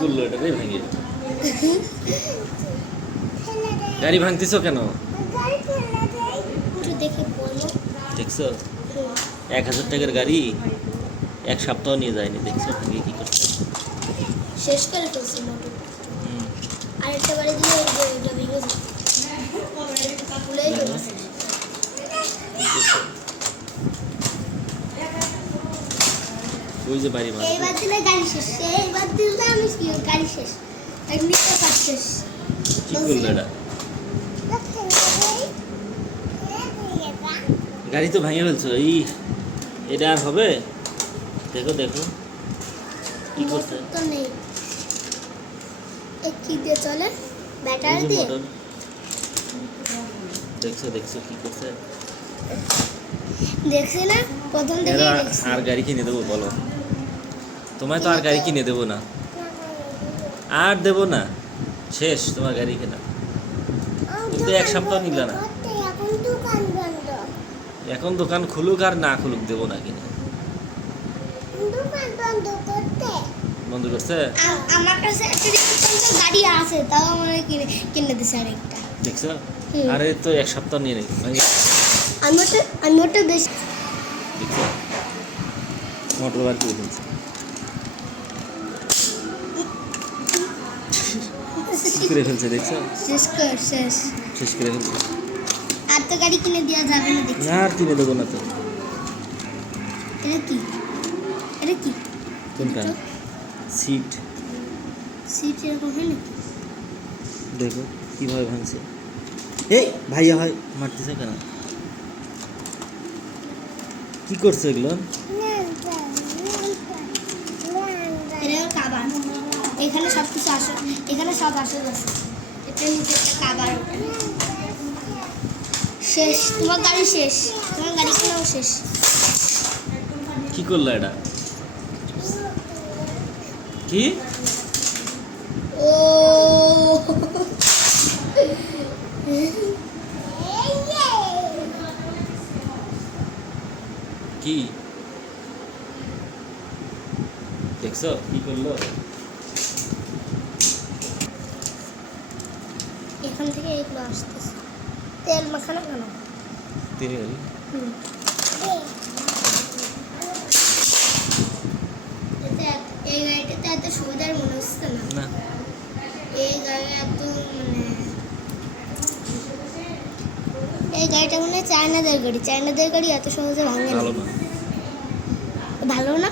করলো এটা রে ভেঙে? গাড়ি ভাঙতেছো কেন? দেখছো 1000 টাকার গাড়ি 1 সপ্তাহ নিয়ে যায়নি, দেখছো ভেঙে কি করছে? শেষ করে ফেলছি মোটর। আরেকটা বাড়ি দিয়ে ওইটা ভেঙে যাচ্ছে। ওই যে বাড়ি মারবে। এইবার দিলে গাড়ি শেষ, এইবার দিলে আমি গাড়ি শেষ, এমনিতে কাজ শেষ। কি করলো এটা? গাড়ি তো ভেঙে ফেলছো। এটা আর হবে? দেখো দেখো কি করছে। তো নেই, কি দিয়ে চলে? ব্যাটারি দিয়ে। দেখছো দেখছো কি করছে? দেখছি না প্রথম থেকে দেখছি। আর গাড়ি কিনে দেবো বলো? তোমায় তো আর গাড়ি কিনে দেবো না, আর দেবো না, শেষ তোমার গাড়ি কেনা। কিন্তু 1 সপ্তাহ নিল না। এখন দোকান খুলুক আর না খুলুক দেবো না কিনে। বন্ধ করছে? আমার কাছে একটা গাড়ি আছে, তাও মনে কিনে দিছে আরেকটা। দেখছো? আরে তো 1 সপ্তাহ নিয়ে নেই। আমি ওটা বেশি। দেখছো মোটর বার করে দিচ্ছে। শেষ করে ফেলছে, দেখছো? শেষ করে ফেলছে। আর তো গাড়ি কিনে দেওয়া যাবে না, দেখছি। আর কিনে দেবো না তো। এটা কি? কোনটা? সিট এরকম হয় নাকি? দেখো কিভাবে ভাঙছে। এই ভাইয়া হয় মারতেছে কেন? কি করছে এগুলো? এটা কাবার, এখানে সব কিছু আসে, এখানে সব আসে আছে। এটা নিচে একটা কাবার। শেষ, তোমার গাড়ি শেষ, তোমার গাড়ি কেনাও শেষ। কি করলো এটা? কি? ও কি দেখছো কি করলো? এখান থেকে এগুলো আসতেছে। তেল মাখানো কেন? তেল? এই গাড়িটাতে এত সুবিধার মনে হচ্ছে না। এই গাড়ি এত এই গাড়িটা মনে হয় চায়নাদের গাড়ি এত সহজে ভাঙে না। ভালো না। ভালো না?